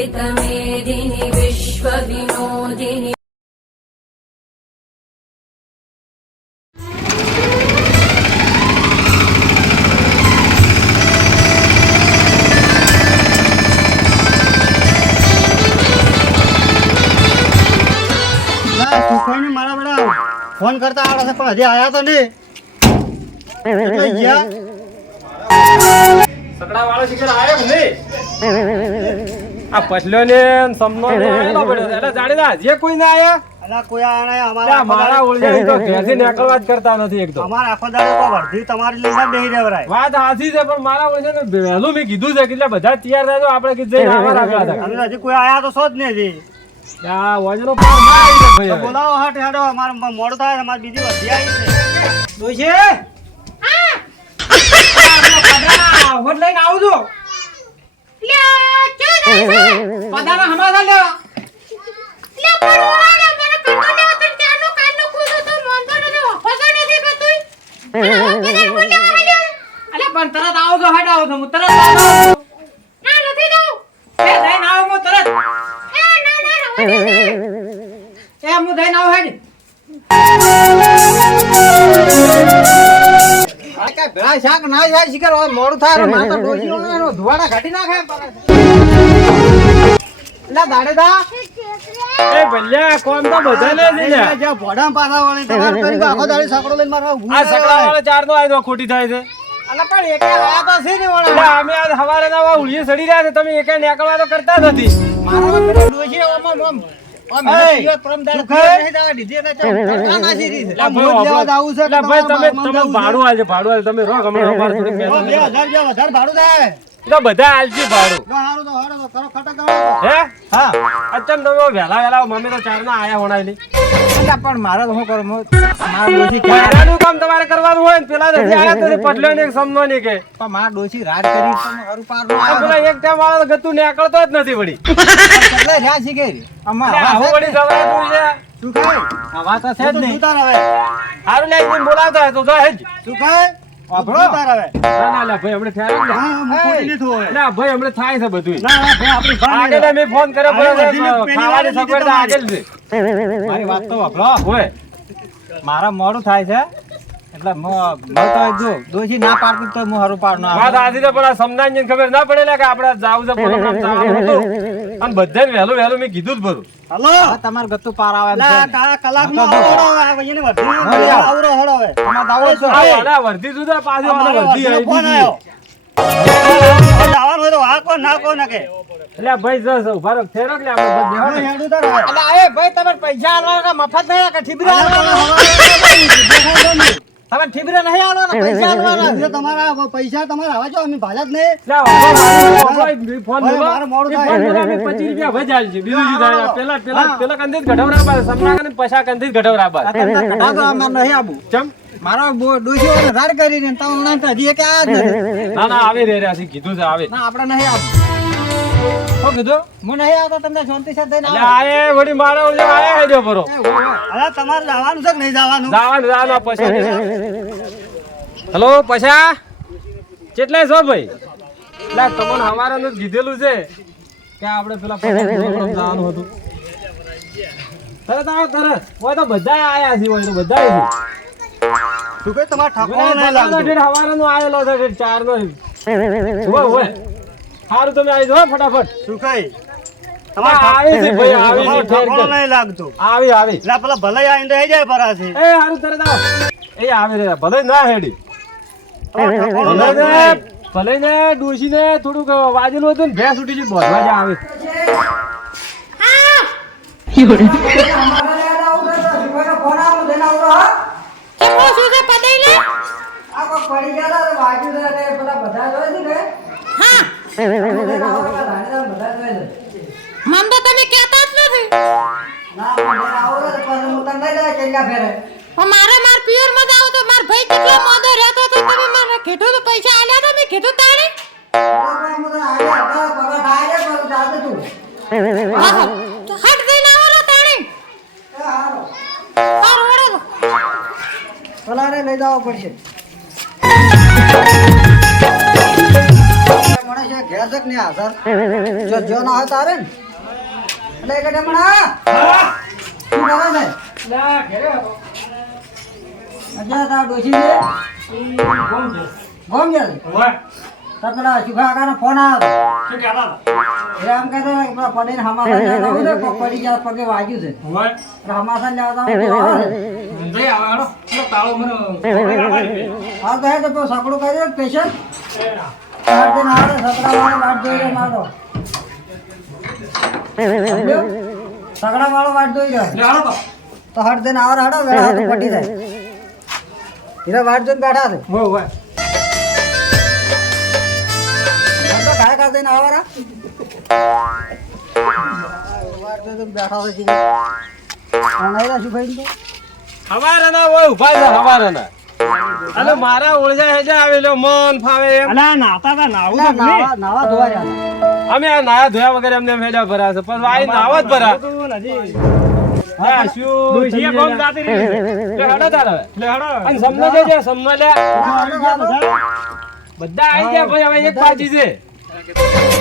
वेदमेदिनि विश्वविनोदिनि ના, સુખાઈને મારા બેટા ફોન કરતા આવડે છે પણ હજી આયા તો નહીં એટલે ગયા સકડા વાળો શિખર આયો કે નહીં આ પછલો ને સમનો ને એટલે જાણેલા જે કોઈ ના આયા અલા કોઈ આયા અમારા મારા અમારા તો ઘેરથી નીકળવા જ કરતા નથી એકદમ તો અમારા આખો દાડો વર્ધી તમારી લીધા બેહી રહેવરાય વાત હાથી છે પણ મારા ઓળખે ને વહેલું મેં કીધું છે કે બધા તૈયાર રહેજો આપણે કીધું જઈને આવા રાખવા હતા અમે હજી કોઈ આયા તો છો જ નહીં હજી. આ વજનો પાર ના આવી હવે. બોલાવો હાટ હાડો અમારે મોડું થાય છે, અમારે બીજી વર્ધી આવી છે! આ લઈને આવજો છું પધારા અલે પણ તરત આવો હેડ આવો હું તરત. એ જઈને આવો હું તરત. એ હું જઈને આવો હેડ. ભેળા શાક ના જાય શિખર મોડું થાય એટલે મારે એનો ધુવાડા કાઢી નાખે એમ દાડેદા. એ ભલ્યા કોમ તો બધાને જ ભોડામાં પાછા વળી તમારે કરી આખો દાડી સાંકળો લઈને મારે આ સકડા વાળા ચાર નો આયતો ખોટી થાય છે. અલા પણ એકે આયા તો છે ને વણા અમે આજ સવારે ના ઉળીએ સડી રહ્યા છે તમે એકે નીકળવા તો કરતા જ નથી. મારા ઓમ ઓમ ભાડું આવે ભાડું આલજો તમે રો ગમે અમારે થોડીક તો મહેનત બે હજાર ભાડું થાય. તો બધા આલજી ભાડું. હારું તો હારું તો કરો ખટા કરો હે? હા. અચ્છા તમે વહેલા વહેલા મમ્મી તો ચાર ના આયા હોણાયલી પણ મારે તો શું કરું? મારા કામ તમારે કરવાનું હોય ને પેલા નથી આયા તો પટલો ને સમનો ને કે. પણ મારા ડોસી રાત કરી તો હરું પાર પેલા એક ટાઈમ વાળો ગતું નીકળતો જ નથી વળી. કેટલા રહ્યા છે કે અમાર એટલે આવું વળી જવાતું છે. શું ખાય આ વાત છે જ નહીં. ઉતાર હવે હારું લે બોલાવતા હોય તો જો હેજ. શું ખાય વાપરો. ઉતાર હવે ના ના લે ભાઈ હમણાં ઠેરાવ ને. હા હું ખોટી નહીં ના ભાઈ હમણાં થાય છે બધું ના ના ભાઈ આપણી આગળ. મેં ફોન કર્યો પણ ખાવાની વાર આગળ છે. મારી વાત તો વાપરો. હોય મારા મોડું થાય છે. એટલે મો- મેં તો જો ડોશી ના પાડતું તો મો હરું પાડ ના વાત આધી તો પણ આ સમજાવીને ખબર ના પડે કે આપણે જાવ છે પ્રોગ્રામ હતું અને બધાને વહેલું વહેલું મેં કીધું જ ભરું હલો તમારે ગતું પાર આવે એમ લા, છે તારા કલાકમાં આવરો હવે. આ ભાઈને વધીને હા, યાર. આવરો હેડો હવે. અમાર દાવો જ આ વર્ધી જુદા પાછી અમાર વર્ધી ફોન આવી આવ્યો. બીજી. હોય તો હા કો ના કો કે. એટલે ભાઈ જસ ઊભા રહો ફેરો કે આપણે બધા બેહો હવે ને. હેડું તાર એટલે એ ભાઈ તમે પૈસા આલવાના મફત નહીં કે ઠીબરા આલવાના? તમે ઠીબરે નહીં આવવાના પૈસા આવવાના તમારા પૈસા તમારા આવજો અમે ભાલા જ નહીં ફોન હવે બોલો. મારે મોડું ઈ થાય. ફોન બોલો, અમે 25 રૂપિયા ભજાલ છે. બીજું પેલા પેલા. પેલા કંદી ગઢવરા બાદ, કંદી પૈસા કંદી ગઢવરા બાદ. આ તો અમારે નહીં આબુ ચમ? મારો ને રાડ કરીને તો ઓનલાઈન હજી એક આયા ના ના આવી રહ્યા છે કીધું છે આવે ના આપણે નહીં આવું શું કીધું હું નહીં આવતો તમને શાંતિ સાથે થઈને એટલે આવો. વળી મારા ઓલે આયા હેડ્યો ભરો. એ, હોય, હોય. તમારે જવાનું છે કે નહીં જવાનું? જવાનું જવાનું પૈસા હેલો પૈસા? કેટલા છો ભાઈ? એટલે તમને હવારાનું કીધેલું છે કે આપણે પેલા જવાનું હતું. તરત આવો તરત. હોય તો બધા આયા છે હોય તો બધા તમારે ઠાકોર નહીં લાગતું હવારાનો આયેલો છે ચાર નો હોય હોય સારું તમે આવી જાઓ ફટાફટ. શું આવી છે ભાઈ, આવી છે, ઠેર. નહીં લાગતું. આવી આવી. પેલા ભલે આઈને રહી જાય પરાથી એ તરત આવો. એ આવી રહ્યા ભલે ના હેડી. ભલે ને. ભલે ને ડોશીને થોડુંક વાજેલું હતું ને ભેંસ ઉઠી છે બોધવા જ આવે. મન તો તમે કહેતા જ નથી. મારે માર પિયરમાં જાવ તો માર ભાઈ કેટલો મોદો રહેતો તો તમે મને કીધું તો પૈસા આલ્યા તો મેં કીધું તાણે? હટ દઈને આવો ને તાણે. હારું, વળો તો. પલારે લઈ જવો પડશે. મને છે ઘેર છે કે હાજર જો જો ના હોય તારે ને. એટલે એક ડમણા શું કરે છે અચ્છા તાર ડોશી છે? ગોમ છે તો પેલા સુખા કાકાનો ફોન આવ્યો કહેતા એટલે એમ કહેતો હતો કે પેલા પડીને હમાસા લેવા આવું ને પડી ગયા પગે વાગ્યું છે. એટલે હમાસા લેવા આવું તાળો મને હા તો હે તો પેલું સકડું પેશન્ટ? સકડા વાળો વાટ જોઈ રહ્યો તો હટ દિન આવે હડો વેળા હીરા બેઠા છે હવારના હોય, ઊભા છે હવારના અને મારા ઓળજા હેજા આવેલો મન ફાવે એમ. ના નાવા નાવા ધોવા રહ્યા અમે આ નાયા ધોયા વગર એમને હેજા ભરા છે. પણ આ નાવા જ ભરા હા શું થઈએ કોમ જાતી રહી લે હડો તાર લે હડો અને સમનો જે છે લે. બધા આવી ગયા ભાઈ હવે એક બાજી છે.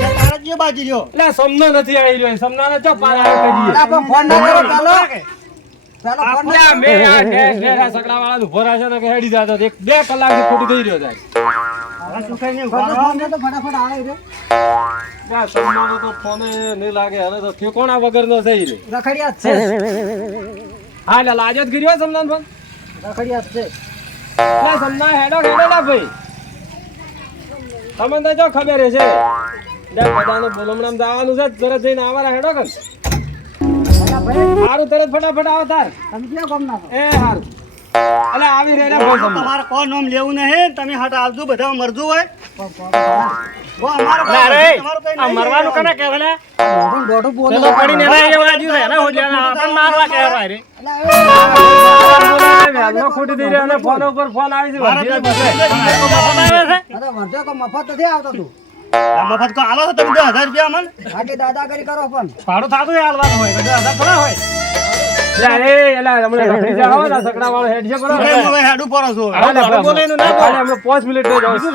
તારા જે બાજી જો એટલે સમનો નથી આવી રહ્યો. સમનાને ચો પારા કરીએ. અલા, ફોન ના કરો ના આપણે મેં આ ગેસ ગેસ આ સકડા વાળા ઊભો રાખે ને કે હેડી જાતો. એક બે કલાક ખોટી થઈ રહ્યો થાય કરો તો તો ફટાફટ આવે રે આ સમનાનો તો ફોન નહીં લાગે. હવે તો ઠેકોણા વગરનો થઈ રે રખડિયા છે. હા લાજ જ ગીર્યો સમનાન ફોન. રખડિયા છે. એટલે સમના હેડો હેડો ના ભાઈ. તમને તો જો ખબર છે બધાનું બધાને બોલમણામ જવાનું છે તરત જઈને આવારા હેડો કન સારું તરત ફટાફટ આવો તાર તમે ક્યાં કામ ના એ સારું અલે આવી સમના તમારે કોઈ નામ લેવું નહીં તમે હટ આવજો બધા મરજો હોય રે, મરવાનું કને કેવલે? દોઢું બોલ તો પડીને એના વાજ્યું છે, એના હોજ્યાના આપણને મારવા કહેવાય રે. ખોટી થઈ રહ્યા ફોન ઉપર ફોન આવી છે મફત નથી આવતો તું મફત કો આલો છો તમે દસ હજાર રૂપિયા મન આગે દાદા કરી કરો પણ ભાડું એ, એલા, હમણાં રખડી જાઓ ને, આ સકડાવાળો હેડ છે બરોબર? કેમ હવે હેડું પડો છો હા, લે, બરાબર. ખાલી હમણાં પાંચ મિનિટ થઈ જાય.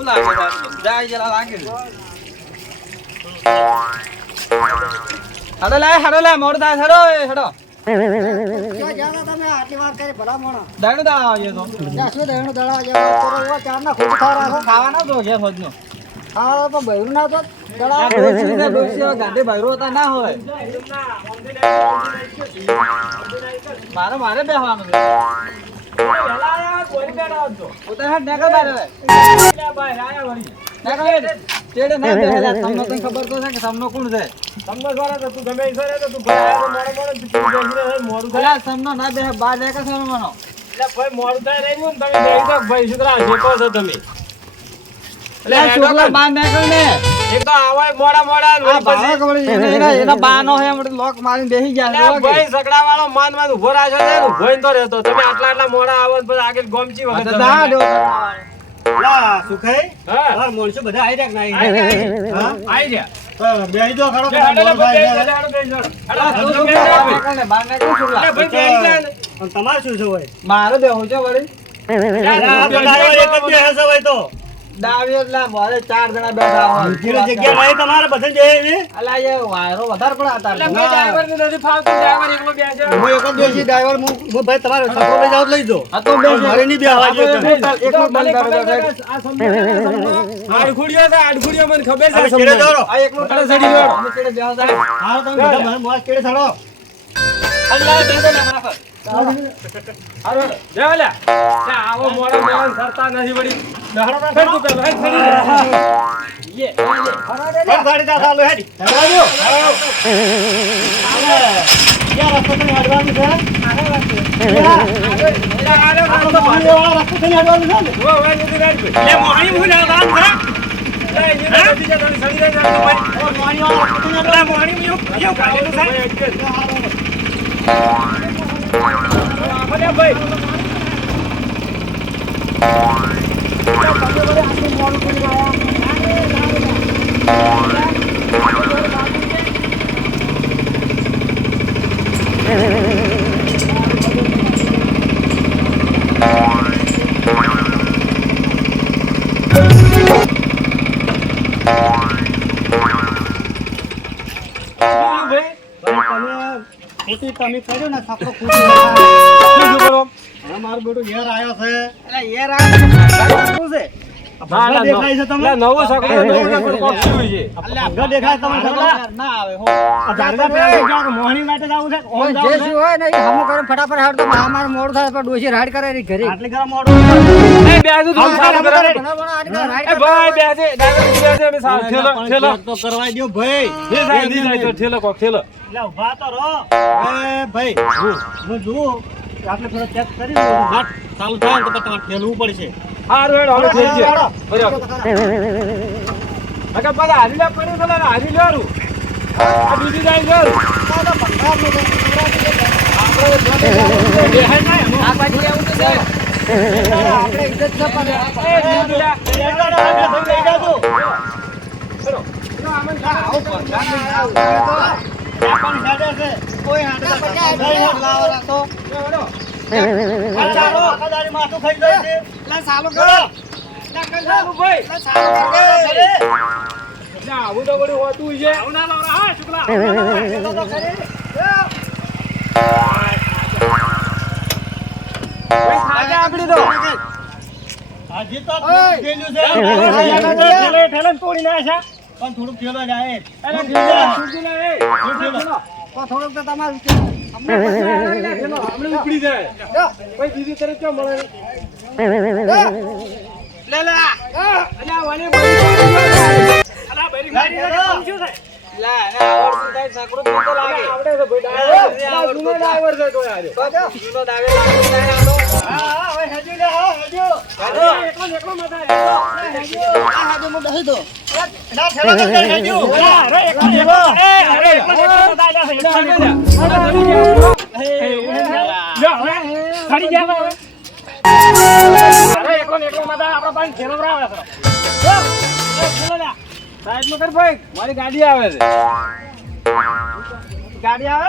ના, આવી. તા દાડો દાડો આવીએ તો એવા ખાવાના તો છે બૈરું ના તો દડા આ ડોસી ભાઈરો હતા ના મારે મારે બેહેલા તમને કઈ તો ગમે સરે તો ભાઈ આવ્યો મોડો મોડો તું બેસી રહે, થાય. અલા ના બેહે બાર નેકળ છે મનો એટલે ભાઈ થાય નહીં ને તમે ભાઈ છોકરા શેકો છો તમે ને એક તો આવાય મોડા મોડા વળી એને- બાનો હે લોક મારીને બેસી ગયા અલ્યા જોવા કે. માન માન ઊભો રાખ્યો છે ને, તો રહેતો. તમે આટલા આટલા મોડા આવો પછી આગળ ગોમચી વખત સુખાઈ? હા. તમારા બધા આવી રહ્યા બેસી ખરો ભાઈ, ભાઈ. ને લાગે? ભાઈ, બેસી ને. અને તમારે શું છે હોય? મારે બેહું છે વળી? તો. ડ્રાઈવર એક જ બેસે છે હોય તો દાવી એટલે મારે ચાર જણા બેઠા હોય જગ્યા નહીં તમારે બધે જ અલા એ વાયરો વધારે પડે એટલે અત્યારે ભાઈ, નથી ફાવતું, ડ્રાઈવર એકલો બેસે. હું એક બેસી ડ્રાઈવર હું હું ભાઈ તમારે સફર લઈ જાઓ લઈ જાઓ આ તો બે છે. મારે બેહવા આપણે એકલો- એકલો બંધ ખબર કરો. આડખુડિયો છે, આડખુડિયો મને ખબર છે. છેડે દોરો. આ એકલો અરે સડી ગયો. અમે છેડે બેહો તમે બધા મને મોજ કેળે ચડો. અલા, બેસો ને મારા પર. આવો મોડા મોડા સરતા નથી વળી. લે, હારો, હેડ પેલો, હેડ, સડી યે, હટ ગાડી ચાલુ હેડી. હેડવાજો. હવે, રસ્તો થઈને હેડવાનું છે? ને? મોહણી મૂકી તમે કર્યો ને છોકરો ખોટી હવે મારું બેટો યાર આવ્યો છે. ના, ના, દેખાય છે તમને? નવો સકડો નવો સકડો કોક થયું છે. દેખાય ના આવે હો આ ઝાડવા પેલા ક્યાંક મોહણી માટે છે ઓમ જે શું હોય ને એ હમું કરીને ફટાફટ હાડ તો મારે મોડું થાય પણ ડોશી કરે ઘરે આટલી મોડું એ સારું કરો. એ ભાઈ બેસે, બેસે, અમે સારું. ઠેલો, ઠેલો. તો કરવા દો ભાઈ જે જાય, જે જાય તો ઠેલો કોક, ઠેલો. એટલે ઊભા તો રહો એ ભાઈ હું હું જોઉં કે આપણે થોડો ચેક કરી ચાલુ થાય તો તમારે ખેલવું પડશે. હારું હેડો, હવે થઈ ગયું. બરાબર. અગર બધા હારી લે પડી પેલા ને હારી લેવાનું. આ બીજી જાય લેવાનું. આપણે ઇજ્જત છે પણ એ હેડે છે. કોઈ તો. ચાલો, માથું ખાઈ જાય છે. ભાઈ. ના, આવું તો બધું હોતું છે. તો ખરી. ભાઈ, ખાજે આપણી તો. હજી તો. ઠેલે, ઠેલે તોડી નાખ્યા. પણ થોડુંક થેલો જાય. લે, થોડુંક તો તમારું હમણાં ઉપડી જાય. ભાઈ, બીજી તરફ ક્યાં મળે? અલ્યા, વાલી અલા ગઈ. અલ્યા, બળી ગઈ. શું થાય? આવડે છે ભાઈ, ડાયવર જૂનો છે તો આજે. હા, હા, હવે હેડ્યું લે, હા, લ્યો, ઠેલો કર ભાઈ મારી ગાડી આવે છે ગાડી આવે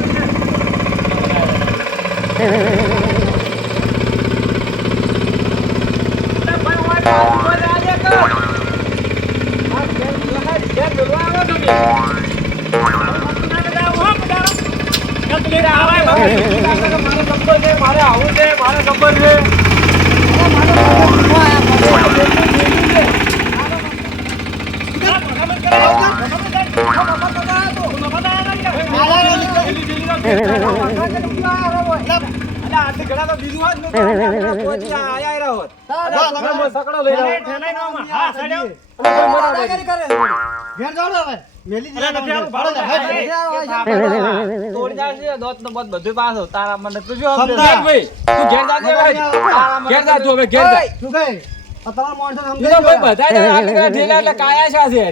મારે આવું છે મારે ખબર છે સકડો લઈ ઠેલાઈ- ઠેલાઈ નો હા, સડ્યો. ઘેર જાઓ હવે. મેલી દીધા ભાડો લે, જાય દોત ને બોત બધું પાછું તારા મને તું જો. ભાઈ તું ઘેર જાજે ઘેર જા. તું હવે ઘેર જા. તો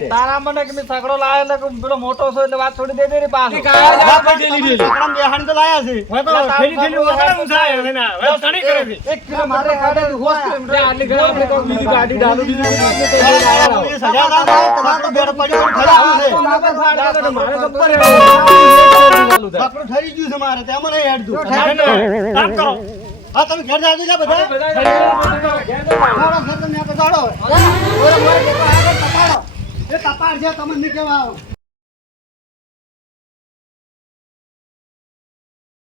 તારા મને કે સગડો એટલે પેલો મોટો છો એટલે વાત છોડી દે દે રે પાછો તો છે. કિલો મારે તો આટલી આપણે બીજી ગાડી ડાલુ તો તો સજા ના તમારે તો બેડ પડ્યું ગયું છે. તો મારે ગબ્બર ચાલુ ઠરી ગયું છે મારે તેમાં નહીં હેડતું. કામ કરો. હા, તમે ઘેર જાજો જા બધા. ઘેર તમે તપાડો. એ તપાડ છે, તમને કેવા આવું.